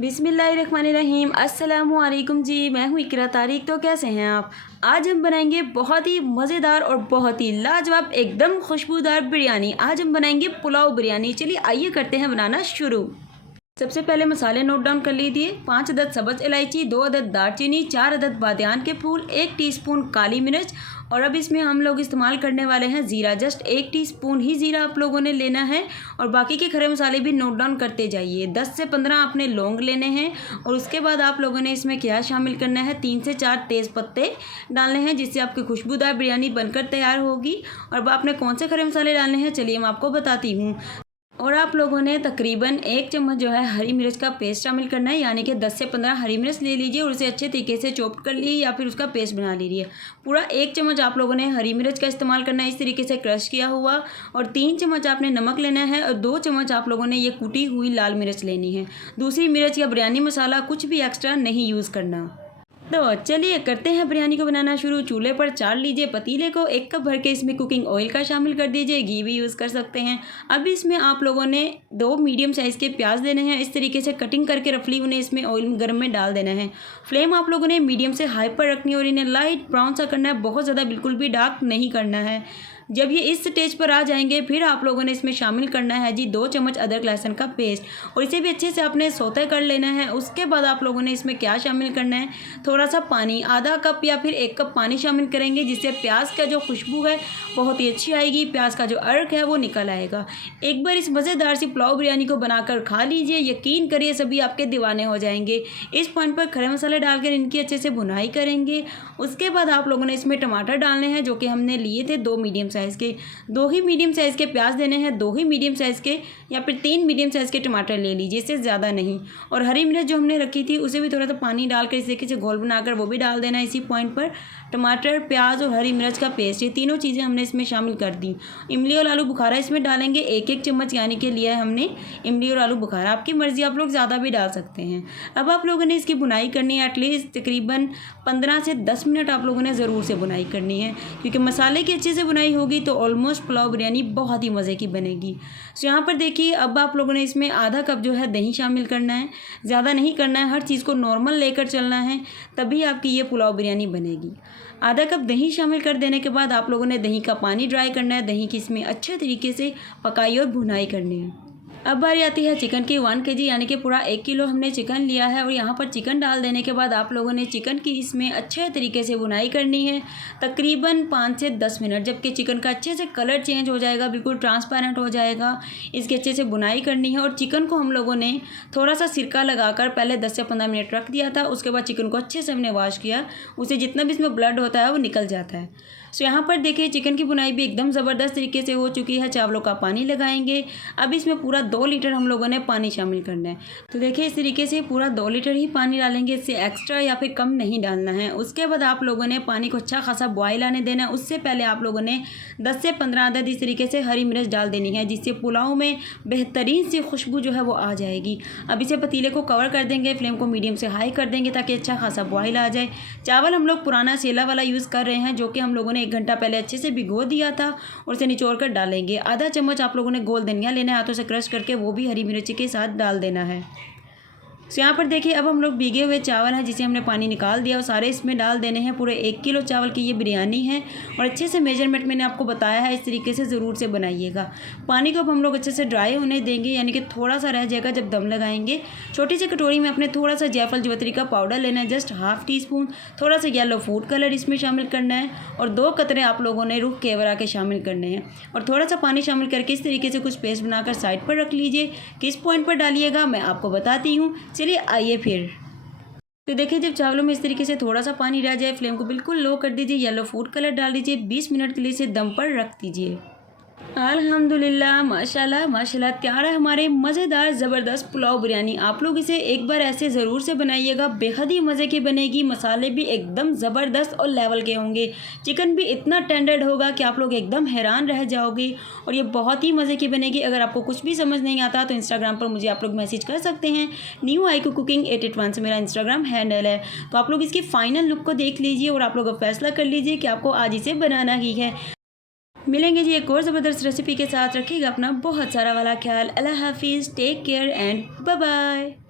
बिस्मिल्लाहिर्रहमानिर्रहीम। अस्सलामुअलैकुम जी, मैं हूँ इकरा तारिक। तो कैसे हैं आप? आज हम बनाएंगे बहुत ही मज़ेदार और बहुत ही लाजवाब एकदम खुशबूदार बिरयानी। आज हम बनाएंगे पुलाव बिरयानी। चलिए आइए करते हैं बनाना शुरू। सबसे पहले मसाले नोट डाउन कर लीजिए। 5 अदद सब्ज़ इलायची, 2 अदद दालचीनी, 4 अदद बादियान के फूल, 1 टीस्पून काली मिर्च और अब इसमें हम लोग इस्तेमाल करने वाले हैं ज़ीरा। जस्ट 1 टीस्पून ही ज़ीरा आप लोगों ने लेना है और बाकी के खड़े मसाले भी नोट डाउन करते जाइए। 10 से 15 आपने लौंग लेने हैं और उसके बाद आप लोगों ने इसमें क्या शामिल करना है, 3 से 4 तेज़ पत्ते डालने हैं जिससे आपकी खुशबूदार बिरयानी बनकर तैयार होगी। और अब आपने कौन से खड़े मसाले डालने हैं चलिए मैं आपको बताती हूँ। और आप लोगों ने तकरीबन 1 चम्मच जो है हरी मिर्च का पेस्ट शामिल करना है, यानी कि 10 से 15 हरी मिर्च ले लीजिए और उसे अच्छे तरीके से चॉप कर लीजिए या फिर उसका पेस्ट बना लीजिए। पूरा 1 चम्मच आप लोगों ने हरी मिर्च का इस्तेमाल करना है इस तरीके से क्रश किया हुआ, और 3 चम्मच आपने नमक लेना है और 2 चम्मच आप लोगों ने ये कूटी हुई लाल मिर्च लेनी है। दूसरी मिर्च या बिरयानी मसाला कुछ भी एक्स्ट्रा नहीं यूज़ करना। तो चलिए करते हैं बिरयानी को बनाना शुरू। चूल्हे पर चाढ़ लीजिए पतीले को, 1 कप भर के इसमें कुकिंग ऑयल का शामिल कर दीजिए, घी भी यूज़ कर सकते हैं। अब इसमें आप लोगों ने 2 मीडियम साइज़ के प्याज लेने हैं, इस तरीके से कटिंग करके रफली उन्हें इसमें ऑयल गर्म में डाल देना है। फ्लेम आप लोगों ने मीडियम से हाई पर रखनी है और इन्हें लाइट ब्राउन सा करना है, बहुत ज़्यादा बिल्कुल भी डार्क नहीं करना है। जब ये इस स्टेज पर आ जाएंगे फिर आप लोगों ने इसमें शामिल करना है जी 2 चम्मच अदरक लहसुन का पेस्ट और इसे भी अच्छे से आपने सौते कर लेना है। उसके बाद आप लोगों ने इसमें क्या शामिल करना है, थोड़ा सा पानी, आधा कप या फिर 1 कप पानी शामिल करेंगे जिससे प्याज का जो खुशबू है बहुत ही अच्छी आएगी, प्याज का जो अर्क है वो निकल आएगा। एक बार इस मज़ेदार सी पुलाव बिरयानी को बनाकर खा लीजिए, यकीन करिए सभी आपके दीवाने हो जाएंगे। इस पॉइंट पर खड़े मसाले डालकर इनकी अच्छे से भुनाई करेंगे। उसके बाद आप लोगों ने इसमें टमाटर डालने हैं जो कि हमने लिए थे 2 मीडियम साइज़ के। 2 ही मीडियम साइज़ के प्याज देने हैं, 2 ही मीडियम साइज़ के या फिर 3 मीडियम साइज़ के टमाटर ले लीजिए, इससे ज़्यादा नहीं। और हरी मिर्च जो हमने रखी थी उसे भी थोड़ा सा पानी डालकर इस तरीके से घोल बनाकर वो भी डाल देना है इसी पॉइंट पर। टमाटर, प्याज और हरी मिर्च का पेस्ट, ये तीनों चीज़ें हमने इसमें शामिल कर दी। इमली और आलू बुखारा इसमें डालेंगे 1-1 चम्मच, यानी कि लिया है हमने इमली और आलू बुखारा। आपकी मर्ज़ी, आप लोग ज़्यादा भी डाल सकते हैं। अब आप लोगों ने इसकी बुनाई करनी है, एटलीस्ट तकरीबन 15 से 10 मिनट आप लोगों ने ज़रूर से बुनाई करनी है, क्योंकि मसाले की अच्छे से बुनाई होगी तो ऑलमोस्ट पुलाव बिरयानी बहुत ही मज़े की बनेगी। तो यहाँ पर देखिए अब आप लोगों ने इसमें आधा कप जो है दही शामिल करना है, ज़्यादा नहीं करना है, हर चीज़ को नॉर्मल लेकर चलना है, तभी आपकी ये पुलाव बिरयानी बनेगी। आधा कप दही शामिल कर देने के बाद आप लोगों ने दही का पानी ड्राई करना है, दही की इसमें अच्छे तरीके से पकाई और भुनाई करनी है। अब बारी आती है चिकन की। 1 kg यानी कि पूरा 1 किलो हमने चिकन लिया है और यहाँ पर चिकन डाल देने के बाद आप लोगों ने चिकन की इसमें अच्छे तरीके से भुनाई करनी है तकरीबन 5 से 10 मिनट। जबकि चिकन का अच्छे से कलर चेंज हो जाएगा, बिल्कुल ट्रांसपेरेंट हो जाएगा, इसकी अच्छे से भुनाई करनी है। और चिकन को हम लोगों ने थोड़ा सा सिरका लगाकर पहले 10 से 15 मिनट रख दिया था, उसके बाद चिकन को अच्छे से हमने वॉश किया, उसे जितना भी इसमें ब्लड होता है वो निकल जाता है। सो यहाँ पर देखिए चिकन की बुनाई भी एकदम ज़बरदस्त तरीके से हो चुकी है। चावलों का पानी लगाएंगे, अब इसमें पूरा 2 लीटर हम लोगों ने पानी शामिल करना है। तो देखिए इस तरीके से पूरा 2 लीटर ही पानी डालेंगे, इससे एक्स्ट्रा या फिर कम नहीं डालना है। उसके बाद आप लोगों ने पानी को अच्छा खासा बॉयल आने देना है। उससे पहले आप लोगों ने 10 से 15 अदद इस तरीके से हरी मिर्च डाल देनी है, जिससे पुलाव में बेहतरीन सी खुशबू जो है वो आ जाएगी। अब इसे पतीले को कवर कर देंगे, फ्लेम को मीडियम से हाई कर देंगे ताकि अच्छा खासा बॉयल आ जाए। चावल हम लोग पुराना सेला वाला यूज़ कर रहे हैं, जो कि हम लोगों ने 1 घंटा पहले अच्छे से भिगो दिया था, और इसे निचोड़ कर डालेंगे। आधा चम्मच आप लोगों ने गोल धनिया लेना है, हाथों से क्रश करके वो भी हरी मिर्ची के साथ डाल देना है। तो यहाँ पर देखिए अब हम लोग भीगे हुए चावल हैं जिसे हमने पानी निकाल दिया और सारे इसमें डाल देने हैं। पूरे 1 किलो चावल की ये बिरयानी है और अच्छे से मेजरमेंट मैंने आपको बताया है, इस तरीके से ज़रूर से बनाइएगा। पानी को अब हम लोग अच्छे से ड्राई होने देंगे, यानी कि थोड़ा सा रह जाएगा जब दम लगाएंगे। छोटी सी कटोरी में अपने थोड़ा सा जायफल जवित्री का पाउडर लेना है, जस्ट ½ टीस्पून। थोड़ा सा येलो फूड कलर इसमें शामिल करना है और 2 कतरे आप लोगों ने रुख केवड़ा के शामिल करने हैं और थोड़ा सा पानी शामिल करके इस तरीके से कुछ पेस्ट बनाकर साइड पर रख लीजिए। किस पॉइंट पर डालिएगा मैं आपको बताती हूँ, चलिए आइए फिर। तो देखिए जब चावलों में इस तरीके से थोड़ा सा पानी रह जाए, फ्लेम को बिल्कुल लो कर दीजिए, येलो फूड कलर डाल दीजिए, 20 मिनट के लिए इसे दम पर रख दीजिए। अल्हम्दुलिल्लाह, माशाल्लाह माशाल्लाह, तैयार है हमारे मज़ेदार ज़बरदस्त पुलाव बिरयानी। आप लोग इसे एक बार ऐसे ज़रूर से बनाइएगा, बेहद ही मज़े की बनेगी। मसाले भी एकदम ज़बरदस्त और लेवल के होंगे, चिकन भी इतना टेंडर होगा कि आप लोग एकदम हैरान रह जाओगे और ये बहुत ही मज़े की बनेगी। अगर आपको कुछ भी समझ नहीं आता तो इंस्टाग्राम पर मुझे आप लोग मैसेज कर सकते हैं, न्यू आईकू कुकिंग 881 से मेरा इंस्टाग्राम हैंडल है। तो आप लोग इसकी फ़ाइनल लुक को देख लीजिए और आप लोग अब फैसला कर लीजिए कि आपको आज इसे बनाना ही है। मिलेंगे जी एक और ज़बरदस्त रेसिपी के साथ। रखिएगा अपना बहुत सारा वाला ख्याल। अल्लाह हाफिज़, take care and bye bye.